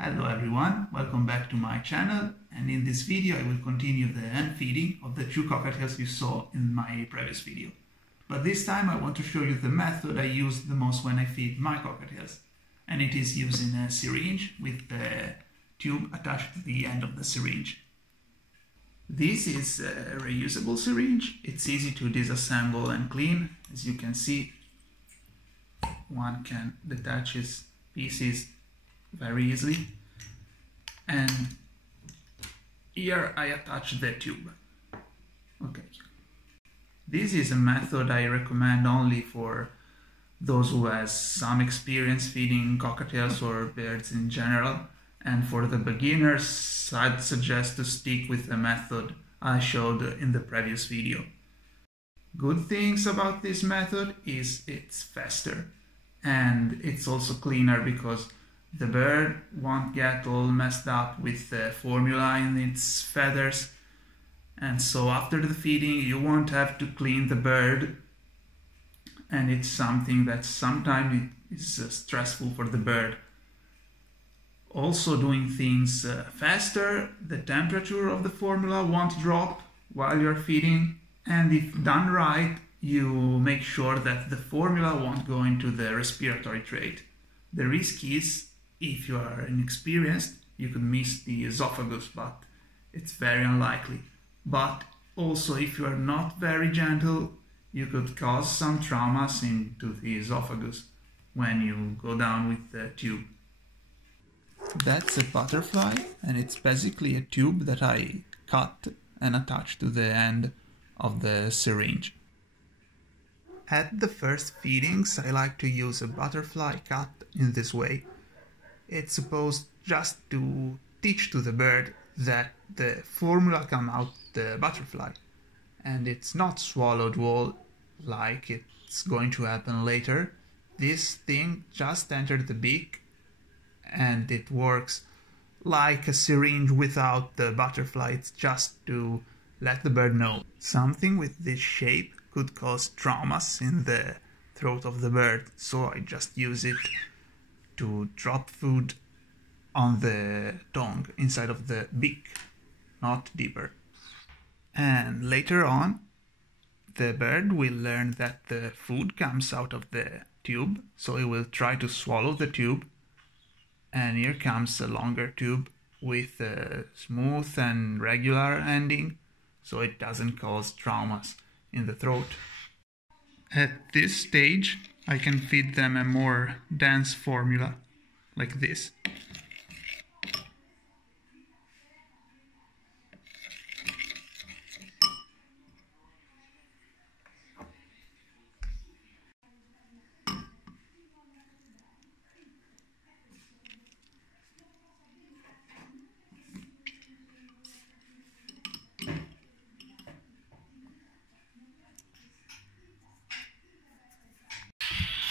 Hello everyone, welcome back to my channel, and in this video I will continue the hand feeding of the two cockatiels you saw in my previous video. But this time I want to show you the method I use the most when I feed my cockatiels, and it is using a syringe with the tube attached to the end of the syringe. This is a reusable syringe. It's easy to disassemble and clean. As you can see, one can detach its pieces very easily, and here I attach the tube. Okay, this is a method I recommend only for those who has some experience feeding cockatiels or birds in general, and for the beginners I'd suggest to stick with the method I showed in the previous video. Good things about this method is it's faster, and it's also cleaner because the bird won't get all messed up with the formula in its feathers, and so after the feeding you won't have to clean the bird, and it's something that sometimes is stressful for the bird. Also, doing things faster, the temperature of the formula won't drop while you're feeding, and if done right you make sure that the formula won't go into the respiratory tract. The risk is, if you are inexperienced, you could miss the esophagus, but it's very unlikely. But also, if you are not very gentle, you could cause some traumas into the esophagus when you go down with the tube. That's a butterfly, and it's basically a tube that I cut and attached to the end of the syringe. At the first feedings, I like to use a butterfly cut in this way. It's supposed just to teach to the bird that the formula comes out the butterfly, and it's not swallowed whole like it's going to happen later. This thing just entered the beak, and it works like a syringe without the butterfly. It's just to let the bird know. Something with this shape could cause traumas in the throat of the bird, so I just use it to drop food on the tongue inside of the beak, not deeper. And later on, the bird will learn that the food comes out of the tube, so it will try to swallow the tube, and here comes a longer tube with a smooth and regular ending, so it doesn't cause traumas in the throat. At this stage, I can feed them a more dense formula, like this.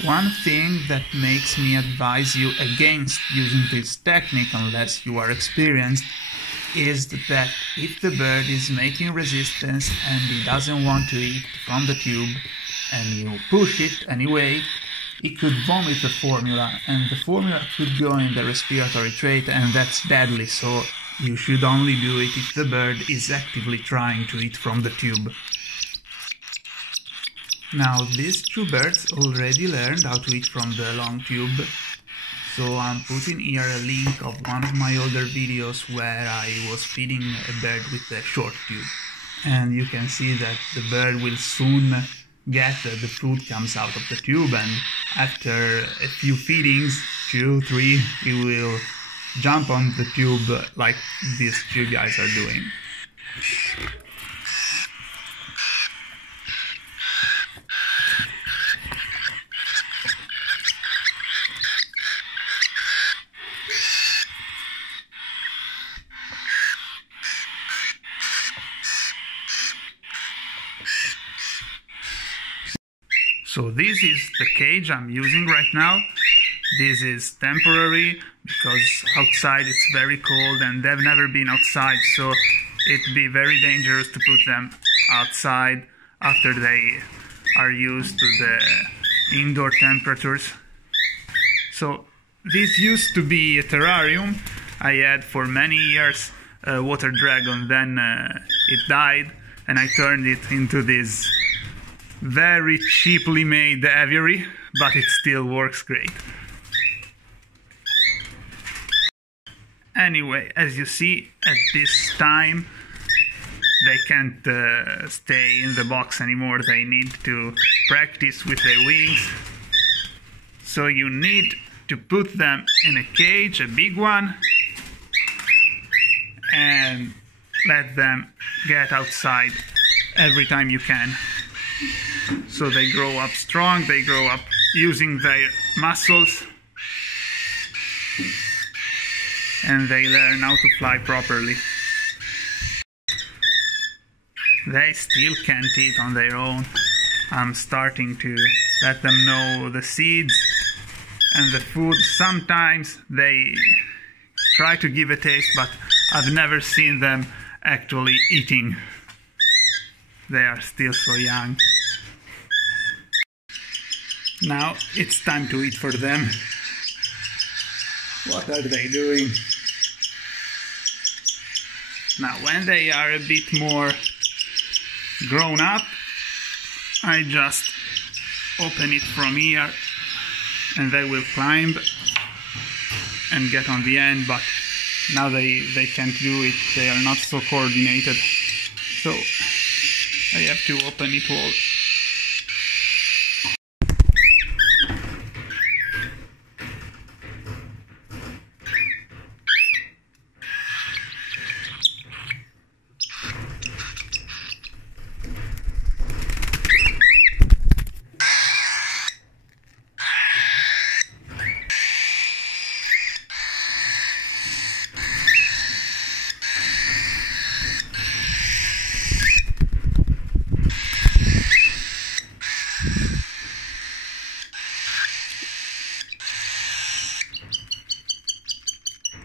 One thing that makes me advise you against using this technique unless you are experienced is that if the bird is making resistance and he doesn't want to eat from the tube and you push it anyway, it could vomit the formula, and the formula could go in the respiratory tract, and that's deadly, so you should only do it if the bird is actively trying to eat from the tube. Now, these two birds already learned how to eat from the long tube, so I'm putting here a link of one of my older videos where I was feeding a bird with a short tube. And you can see that the bird will soon get that the food comes out of the tube, and after a few feedings, 2, 3, he will jump on the tube like these two guys are doing. So this is the cage I'm using right now. This is temporary because outside it's very cold and they've never been outside, so it'd be very dangerous to put them outside after they are used to the indoor temperatures. So this used to be a terrarium I had for many years, a water dragon, then it died and I turned it into this very cheaply made aviary, but it still works great. Anyway, as you see, at this time they can't stay in the box anymore, they need to practice with their wings. So you need to put them in a cage, a big one, and let them get outside every time you can. So they grow up strong, they grow up using their muscles, and they learn how to fly properly. They still can't eat on their own. I'm starting to let them know the seeds and the food. Sometimes they try to give a taste, but I've never seen them actually eating. They are still so young. Now it's time to eat for them. What are they doing? Now when they are a bit more grown up, I just open it from here and they will climb and get on the end, but now they can't do it, they are not so coordinated, so I have to open it all.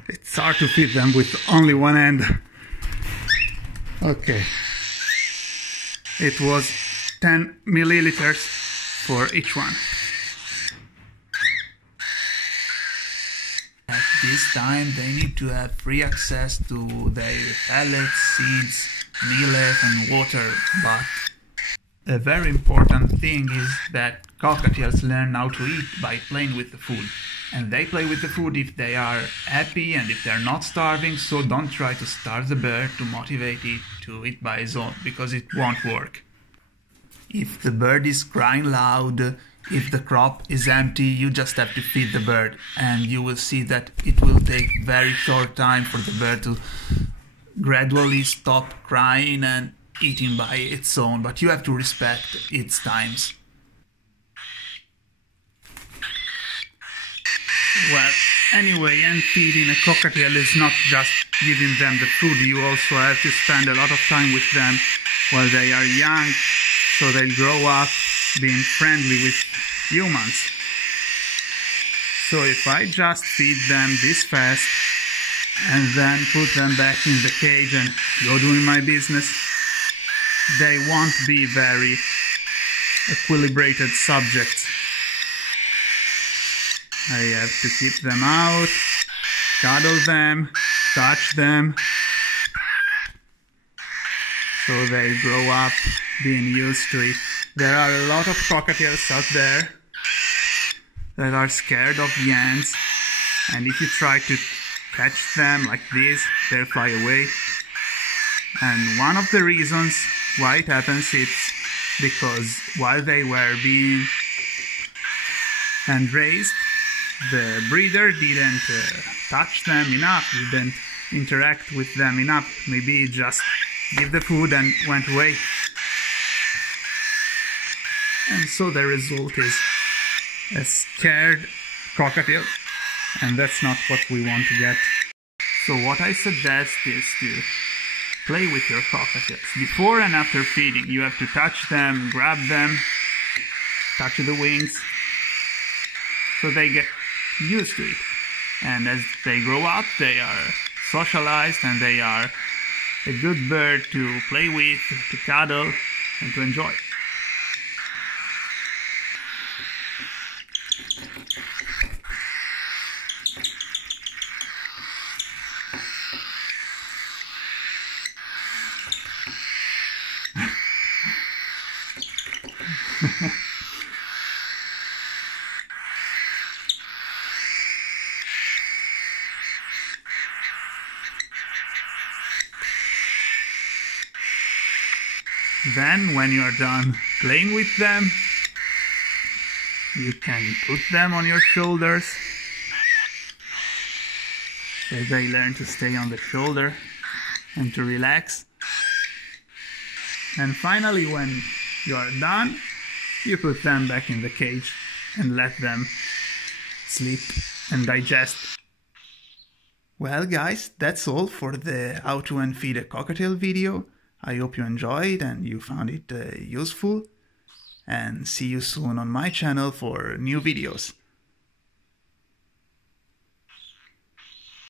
It's hard to feed them with only one hand. Okay. It was 10 milliliters for each one. At this time they need to have free access to their pellets, seeds, millet and water, but a very important thing is that cockatiels learn how to eat by playing with the food. And they play with the food if they are happy and if they're not starving, so don't try to starve the bird to motivate it to eat by its own, because it won't work. If the bird is crying loud, if the crop is empty, you just have to feed the bird, and you will see that it will take very short time for the bird to gradually stop crying and eating by its own, but you have to respect its times. Well, anyway, and feeding a cockatiel is not just giving them the food, you also have to spend a lot of time with them while they are young, so they grow up being friendly with humans. So if I just feed them this fast and then put them back in the cage and go doing my business, they won't be very equilibrated subjects. I have to keep them out, cuddle them, touch them, so they grow up being used to it. There are a lot of cockatiels out there that are scared of the ants, and if you try to catch them like this, they'll fly away. And one of the reasons why it happens is because while they were being raised, the breeder didn't touch them enough, didn't interact with them enough. Maybe just give the food and went away. And so the result is a scared cockatiel, and that's not what we want to get. So what I suggest is to play with your cockatiels. Before and after feeding, you have to touch them, grab them, touch the wings, so they get used to it. And as they grow up, they are socialized and they are a good bird to play with, to cuddle, and to enjoy. Then, when you are done playing with them, you can put them on your shoulders, so they learn to stay on the shoulder and to relax. And finally, when you are done, you put them back in the cage and let them sleep and digest. Well guys, that's all for the how to unfeed a cockatiel video. I hope you enjoyed and you found it useful, and see you soon on my channel for new videos.